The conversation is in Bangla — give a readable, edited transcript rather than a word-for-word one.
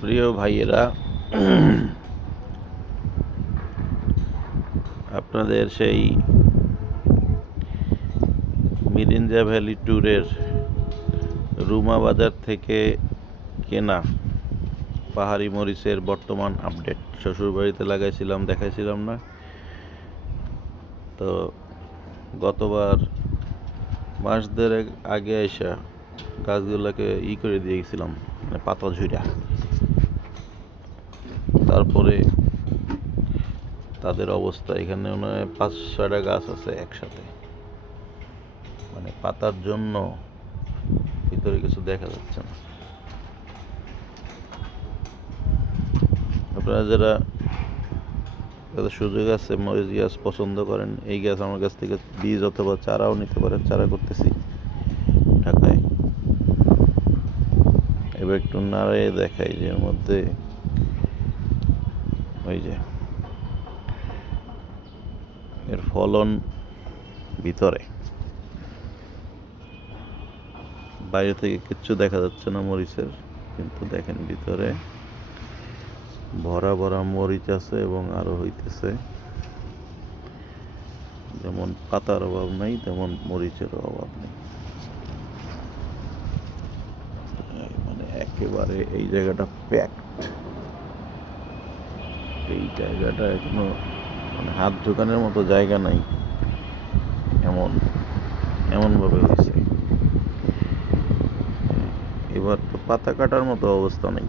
প্রিয় ভাইয়েরা, আপনাদের সেই মিরিঞ্জা ভ্যালি ট্যুরের রুমা বাজার থেকে কেনা পাহাড়ি মরিচের বর্তমান আপডেট। শ্বশুরবাড়িতে লাগাইছিলাম, দেখাইছিলাম না? তো গতবার মাস দেড়েক আগে এসে গাছগুলোকে করে দিয়ে গেছিলাম, মানে পাতা ঝুইরা। তারপরে তাদের অবস্থা, এখানে মনে হয় 5-6টা গাছ আছে একসাথে, মানে পাতার জন্য ভিতরে কিছু দেখা যাচ্ছে না। আপনারা যারা সুযোগ আছে মরিচ গাছ পছন্দ করেন, এই গাছ আমার কাছ থেকে বীজ অথবা চারাও নিতে পারেন। চারা করতেছি ঢাকায়। এবার একটু নাড়ে দেখাই যে এর মধ্যে ওই যে এর ফলন ভিতরে, বাইরে থেকে কিচ্ছু দেখা যাচ্ছে না মরিচের, কিন্তু দেখেন ভিতরে ভরা ভরা মরিচ আছে এবং আরো হইতেছে। যেমন পাতার অভাব নাই, তেমন মরিচেরও অভাব নেই। মানে একেবারে এই জায়গাটা প্যাকড। এই জায়গাটা এখনো মানে হাত ঢোকানোর মতো জায়গা নাই, এমন ভাবে হয়েছে। এবার তো পাতা কাটার মতো অবস্থা নেই।